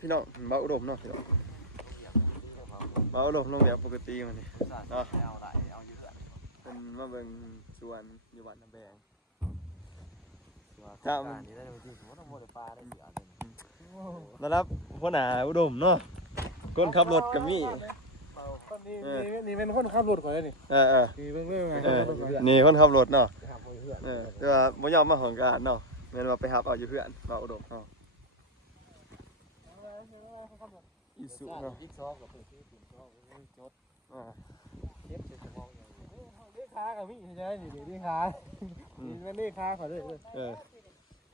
พี่น้องเบาอุดมเนาะพี่น้องเบาอุดมลงแบบปกติมันนี่เนาะเป็นมาเบิ่งสวนอยู่บ้านน้ำแบงครับนะครับพ่อหนาอุดมเนาะคนขับรถกับมี่นี่เป็นคนขับรถก่อนเลยนี่นี่เบิ่งเรื่องไงนี่คนขับรถเนาะแต่ว่าบ่ยอมมาของการเนาะแม่นว่าไปหาเอาอยู่เพื่อนเบาอุดมเนาะอีสุเนาะนี่ค้ากับพี่ใช่ไหมนี่ค้านี่เป็นนี่ค้าขอเลย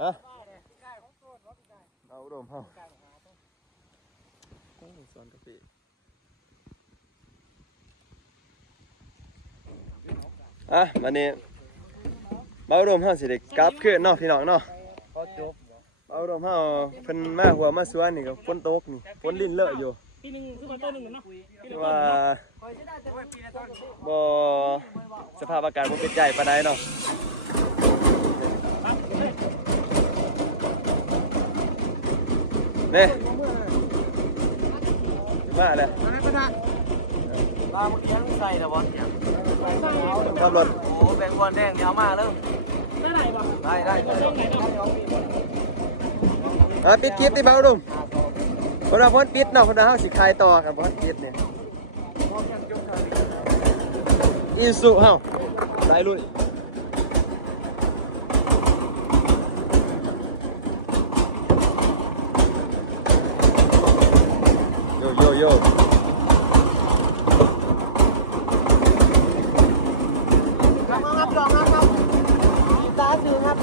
ฮะเอาอุดมเฮาสวนกาแฟวันนี้เบาอุดมเฮาสิได้กลับคืนเนาะพี่น้องเนาะพอจบเบาอุดมเฮาเพิ่นมาหัวมาสวนนี่ก็ฝนตกนี่ฝนลิ้นเลอะอยู่ปีนึงคือมาต้นนึงเนาะว่าบ่สภาพอากาศบ่เป็นใจปานใดเนาะนี่มาแล้วปลาเมื่อกี้ใส่นะบอลเนี่ยขับรถโอ้แบงบอลแดงเดี๋ยวมาเลยได้ไหนบ่ได้ปิดคลิปที่เบาอุดมคนละพ้นปิดเนาะคนละเฮาสิคายต่อครับพ้นปิดเนี่ยอีสุเฮาได้ลุยโยครับลองครับตาซื้อครับ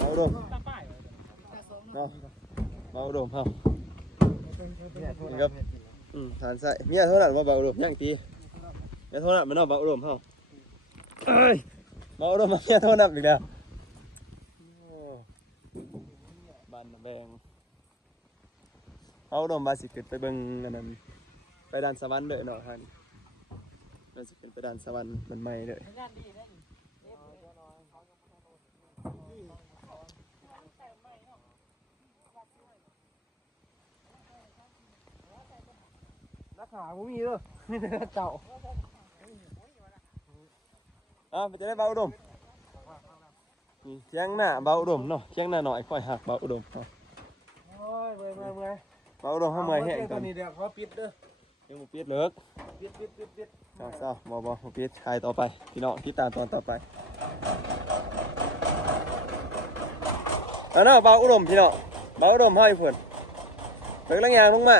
เบาอุดมเนาะเบาอุดมเฮานี่ครับฐานใส่เมียเท่านั้นว่าเบาอุดมยังตีเมียเท่านั้นมันเนาะเบาอุดมเฮาเบาอุดมมาเมียเท่านั้นอีกแล้วบ้านน้ำแบงเอาอุดมมาสิขึ้นไปเบิ่งอันนั้นไปด่านสวรรค์เลยเนาะท่านเราสิขึ้นไปด่านสวรรค์มันใหม่เลยนักข่าวมีเลยนี่เป็นเจ้ามันจะได้เบาอุดมนี่เชียงหน้าเบาอุดมเนาะเชียงหน้าหน่อยค่อยหักเบาอุดมโอ้ยเมื่อยเบาอุดมทำไมแห้งตอนนี้เดี๋ยวเขาปิดเด้อยังบ่ปิดเลิกปิดเศร้าบ่ปิดถ่ายต่อไปพี่น้องติดตามตอนต่อไปเนาะเบาอุดมพี่น้องเบาอุดมห้อยเพิ่นเลิกลังยางลงมา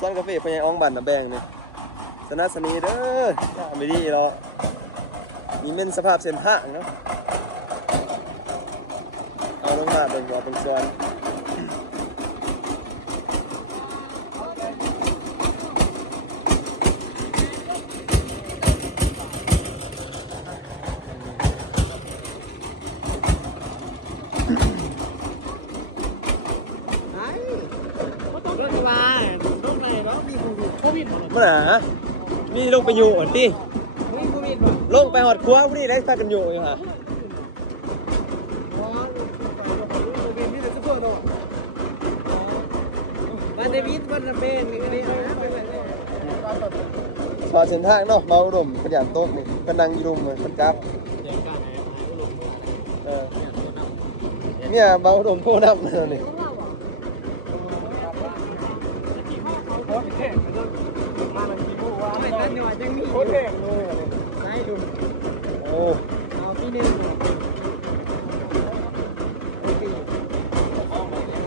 สวนกาแฟไปยังอ่องบ้านน้ำแบงนี่สนับสนุนเด้อไม่ดีหรอกนี่เป็นสภาพเส้นทางเนาะเอาลงมาเป็นหัวเป็นส่วนเมื่อไหร่มีลงไปอยู่อ่อนตีลงไปหอดครัวพอดีได้พากันอยู่อยู่ฮะวันเดวิดวันเบนนี่ก็ได้สอดเส้นทางเนาะเบาอุดมขยันโต๊ะนี่พนังยืมเหมือนคนจับเนี่ยเบาอุดมโทษนับเลยนี่โคตรแข็งเลยโอ้เอาที่นี่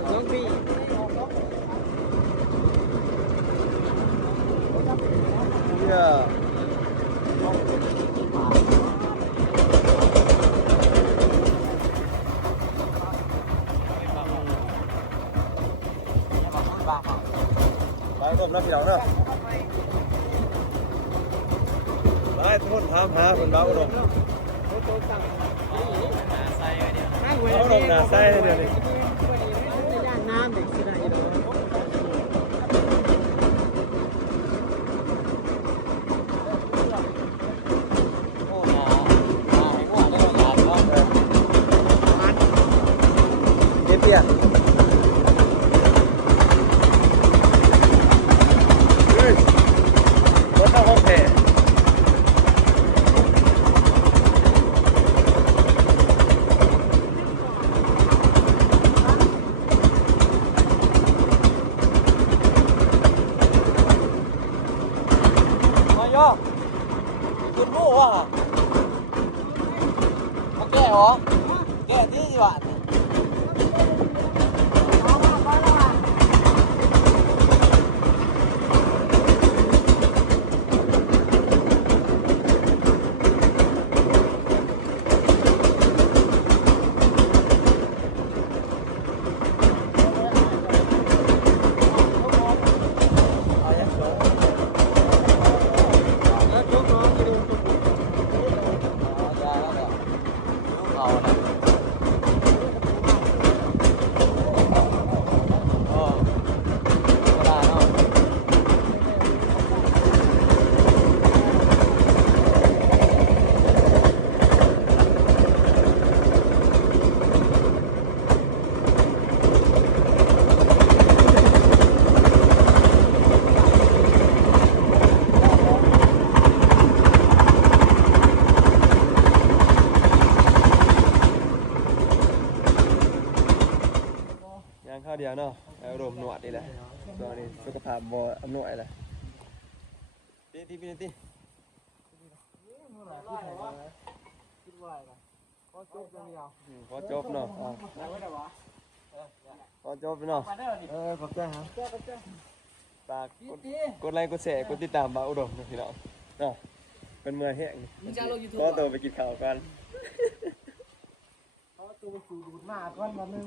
น้องพี่เนี่ยไปต้มน้ำเขียวเนาะไปทุนทำหาคนเบาอุดมเอาลงหน้าไส้เดี๋ยวนี้น้ำเด็กสิได้อยู่ บียร์รถเข้าห้องแถวมาย่อคุณมู่ว่ะมาแก้เหรอแก้ที่หวานยังข้าวเดียวเนาะแล้วรวมหนวดนี่แหละตัวนี้สุขภาพบ่อำนวยแหละตีพี่ตี คิดว่าอะไรก็จบอย่างเดียว พอจบเนาะพอจบเนาะ ขอบใจฮะ ฝากกดไลค์กดแชร์กดติดตามบ่าวอุดมนะพี่น้องเนาะเป็นเมื่อแห้งก็ตัวไปกินข้าวกัน เขาตัวไปสู่ดูดหน้าก้อนมานึง